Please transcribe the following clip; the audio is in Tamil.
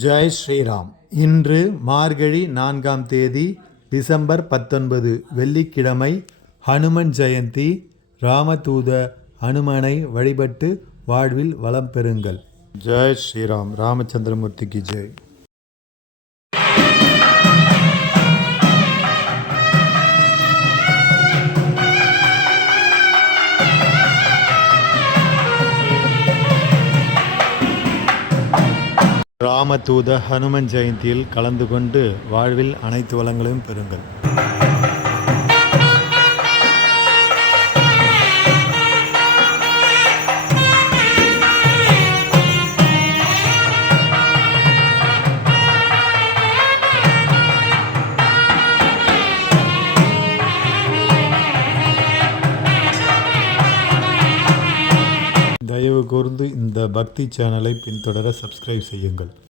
ஜெய் ஸ்ரீராம். இன்று மார்கழி 4ஆம் தேதி டிசம்பர் 19 வெள்ளிக்கிழமை. ஹனுமன் ஜெயந்தி. ராமதூத ஹனுமனை வழிபட்டு வாழ்வில் வளம் பெறுங்கள். ஜெய் ஸ்ரீராம். ராமச்சந்திரமூர்த்திக்கு ஜெய். ராமதூத ஹனுமன் ஜெயந்தியில் கலந்து கொண்டு வாழ்வில் அனைத்து வளங்களையும் பெறுங்கள். தயவு கூர்ந்து இந்த பக்தி சேனலை பின்தொடர சப்ஸ்கிரைப் செய்யுங்கள்.